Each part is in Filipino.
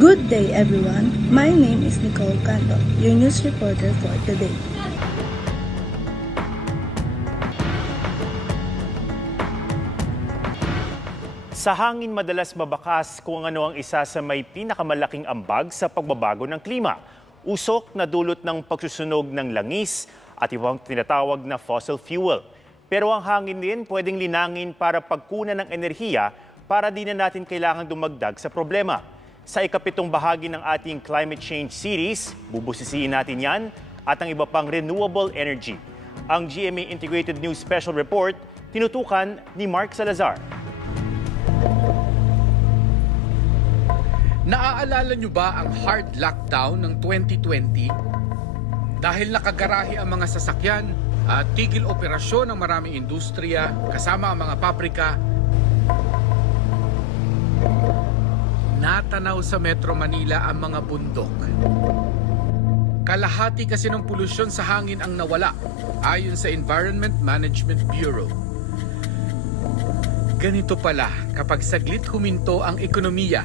Good day everyone, my name is Nicole Canto, your news reporter for today. Sa hangin madalas mabakas kung ano ang isa sa may pinakamalaking ambag sa pagbabago ng klima. Usok na dulot ng pagsusunog ng langis at ibang tinatawag na fossil fuel. Pero ang hangin din pwedeng linangin para pagkunan ng enerhiya para di na natin kailangang dumagdag sa problema. Sa ikapitong bahagi ng ating climate change series, bubusisiin natin yan at ang iba pang renewable energy. Ang GMA Integrated News Special Report, tinutukan ni Mark Salazar. Naaalala nyo ba ang hard lockdown ng 2020? Dahil nakagarahe ang mga sasakyan at tigil operasyon ng maraming industriya kasama ang mga pabrika, natanaw sa Metro Manila ang mga bundok. Kalahati kasi ng polusyon sa hangin ang nawala ayon sa Environment Management Bureau. Ganito pala kapag saglit huminto ang ekonomiya.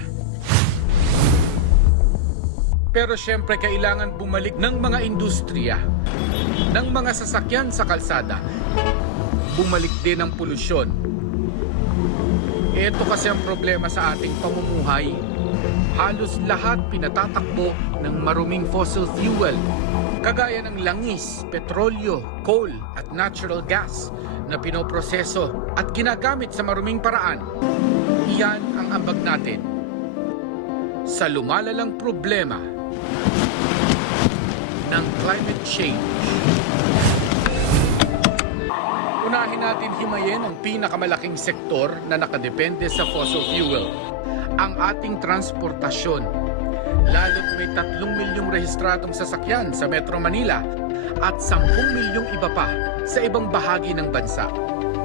Pero syempre kailangan bumalik ng mga industriya, ng mga sasakyan sa kalsada. Bumalik din ang polusyon. Ito kasi ang problema sa ating pamumuhay. Halos lahat pinatatakbo ng maruming fossil fuel, kagaya ng langis, petrolyo, coal at natural gas na pinoproseso at ginagamit sa maruming paraan. Iyan ang ambag natin sa lumalalang problema ng climate change. Unahin natin himayin ang pinakamalaking sektor na nakadepende sa fossil fuel, ang ating transportasyon. Lalo't may 3 milyong rehistradong sasakyan sa Metro Manila at 10 milyong iba pa sa ibang bahagi ng bansa.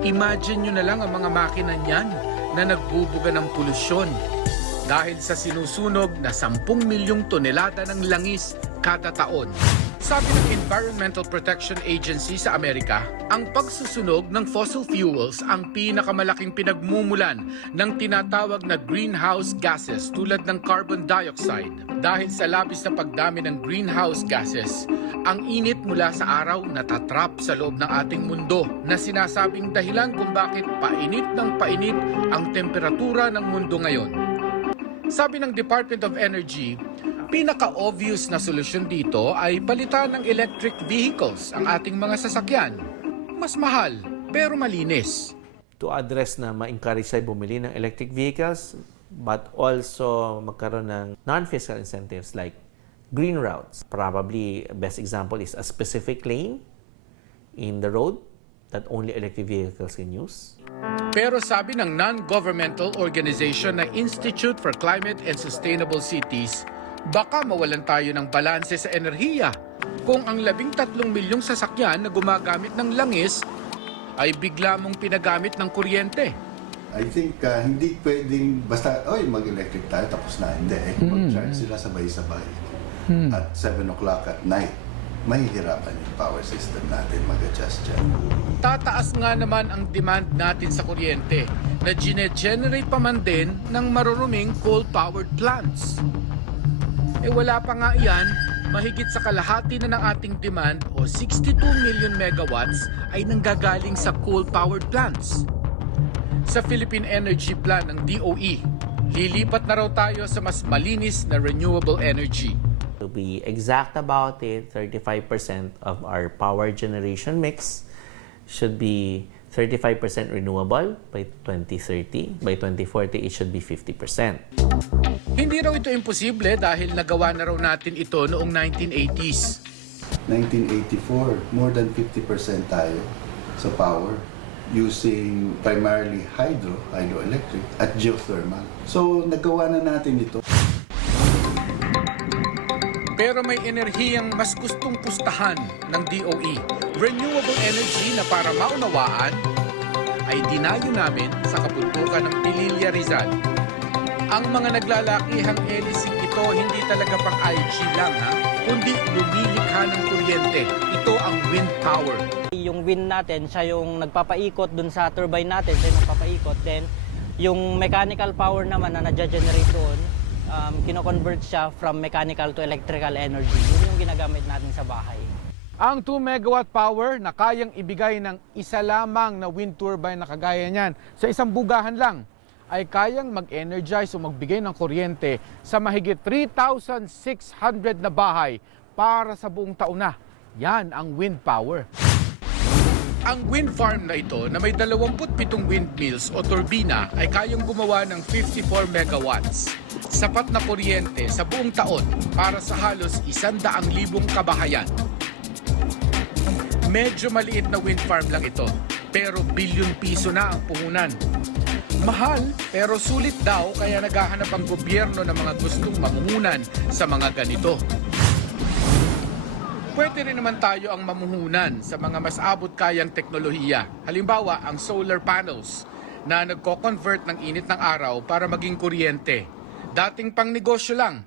Imagine nyo na lang ang mga makina niyan na nagbubuga ng polusyon dahil sa sinusunog na 10 milyong tonelada ng langis kada taon. Sabi ng Environmental Protection Agency sa Amerika, ang pagsusunog ng fossil fuels ang pinakamalaking pinagmumulan ng tinatawag na greenhouse gases tulad ng carbon dioxide. Dahil sa labis na pagdami ng greenhouse gases, ang init mula sa araw natatrap sa loob ng ating mundo na sinasabing dahilan kung bakit painit ng painit ang temperatura ng mundo ngayon. Sabi ng Department of Energy, pinaka-obvious na solusyon dito ay palitan ng electric vehicles ang ating mga sasakyan. Mas mahal, pero malinis. To address na ma-encourage tayo bumili ng electric vehicles, but also magkaroon ng non-fiscal incentives like green routes. Probably, best example is a specific lane in the road that only electric vehicles can use. Pero sabi ng non-governmental organization na Institute for Climate and Sustainable Cities, baka mawalan tayo ng balanse sa enerhiya kung ang 13 milyong sasakyan na gumagamit ng langis ay bigla mong pinagamit ng kuryente. I think hindi pwedeng basta, mag-electric tayo tapos na. Hindi. Mag-charge sila sabay-sabay. At 7 o'clock at night, mahihirapan yung power system natin mag-adjust dyan. Tataas nga naman ang demand natin sa kuryente na gine-generate pa man din ng maruruming coal-powered plants. Wala pa nga iyan, mahigit sa kalahati na ng ating demand o 62 million megawatts ay nanggagaling sa coal-powered plants. Sa Philippine Energy Plan ng DOE, lilipat na raw tayo sa mas malinis na renewable energy. To be exact about it, 35% of our power generation mix should be 35% renewable by 2030. By 2040, it should be 50%. Hindi raw ito imposible dahil nagawa na raw natin ito noong 1980s. 1984, more than 50% tayo sa power using primarily hydroelectric at geothermal. So, nagawa na natin ito. Pero may enerhiyang mas gustong pustahan ng DOE. Renewable energy na para maunawaan ay dinayo namin sa kabundukan ng Pililla, Rizal. Ang mga naglalakihang elising ito hindi talaga pang IG lang kundi lumilikha ng kuryente. Ito ang wind power. Yung wind natin, siya yung nagpapaikot dun sa turbine natin, siya yung nagpapaikot. Then, yung mechanical power naman na nadya-generate doon, kino-convert siya from mechanical to electrical energy. Yun yung ginagamit natin sa bahay. Ang 2 megawatt power na kayang ibigay ng isa lamang na wind turbine na kagaya niyan sa isang bugahan lang ay kayang mag-energize o magbigay ng kuryente sa mahigit 3,600 na bahay para sa buong taon na. Yan ang wind power. Ang wind farm na ito na may 27 windmills o turbina ay kayang gumawa ng 54 megawatts. Sapat na kuryente sa buong taon para sa halos 100,000 kabahayan. Medyo maliit na wind farm lang ito, pero bilyon piso na ang puhunan. Mahal, pero sulit daw kaya naghahanap ang gobyerno ng mga gustong mamuhunan sa mga ganito. Pwede rin naman tayo ang mamuhunan sa mga mas abot kayang teknolohiya. Halimbawa, ang solar panels na nagko-convert ng init ng araw para maging kuryente. Dating pang negosyo lang,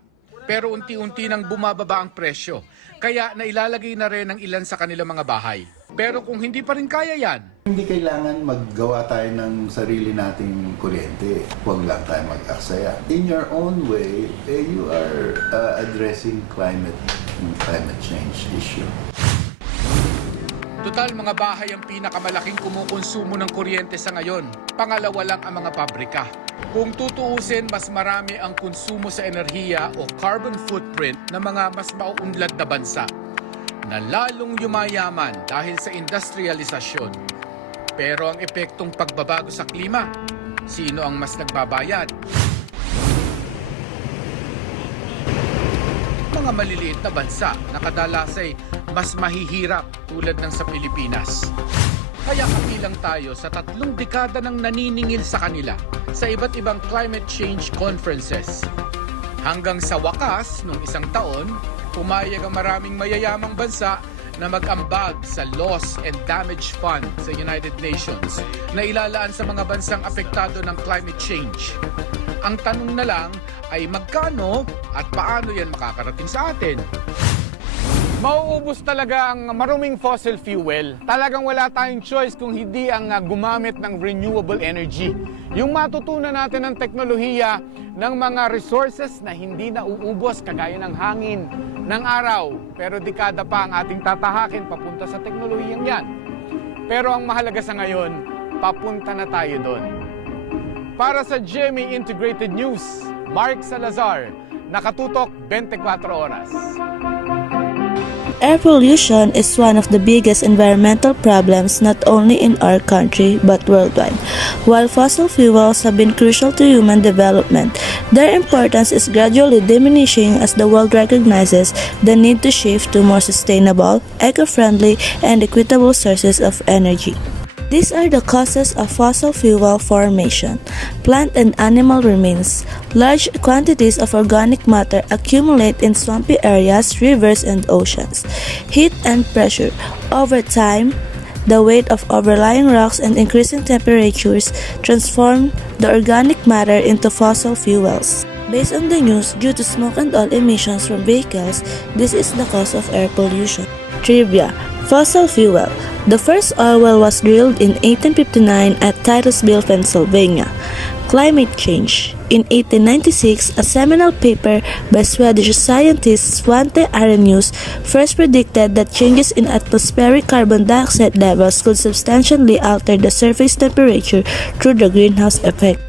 pero unti-unti nang bumababa ang presyo. Kaya nailalagay na rin ng ilan sa kanilang mga bahay. Pero kung hindi pa rin kaya yan, Hindi kailangan maggawa tayo ng sarili nating kuryente. Huwag lang tayo mag-aksaya. In your own way, you are addressing climate change issue. total mga bahay ang pinakamalaking kumukonsumo ng kuryente sa ngayon. Pangalawa lang ang mga pabrika. Kung tutuusin, mas marami ang konsumo sa enerhiya o carbon footprint ng mga mas mauunlad na bansa na lalong yumayaman dahil sa industrialisasyon. Pero ang epektong pagbabago sa klima, sino ang mas nagbabayad? Mga maliliit na bansa na kadalas ay mas mahihirap tulad ng sa Pilipinas. Kaya kabilang tayo sa 3 dekada ng naniningil sa kanila sa iba't ibang climate change conferences. Hanggang sa wakas, nung isang taon, pumayag ang maraming mayayamang bansa na mag-ambag sa Loss and Damage Fund sa United Nations na ilalaan sa mga bansang apektado ng climate change. Ang tanong na lang ay magkano at paano yan makakarating sa atin? Mauubos talaga ang maruming fossil fuel. Talagang wala tayong choice kung hindi ang gumamit ng renewable energy. Yung matutunan natin ng teknolohiya ng mga resources na hindi nauubos kagaya ng hangin, ng araw. Pero dekada pa ang ating tatahakin papunta sa teknolohiyang yan. Pero ang mahalaga sa ngayon, papunta na tayo doon. Para sa GMA Integrated News, Mark Salazar, nakatutok 24 oras. Air pollution is one of the biggest environmental problems not only in our country but worldwide. While fossil fuels have been crucial to human development, their importance is gradually diminishing as the world recognizes the need to shift to more sustainable, eco-friendly, and equitable sources of energy. These are the causes of fossil fuel formation. Plant and animal remains. Large quantities of organic matter accumulate in swampy areas, rivers, and oceans. Heat and pressure. Over time, the weight of overlying rocks and increasing temperatures transform the organic matter into fossil fuels. Based on the news, due to smoke and oil emissions from vehicles, this is the cause of air pollution. Trivia. Fossil fuel. The first oil well was drilled in 1859 at Titusville, Pennsylvania. Climate change. In 1896, a seminal paper by Swedish scientist Svante Arrhenius first predicted that changes in atmospheric carbon dioxide levels could substantially alter the surface temperature through the greenhouse effect.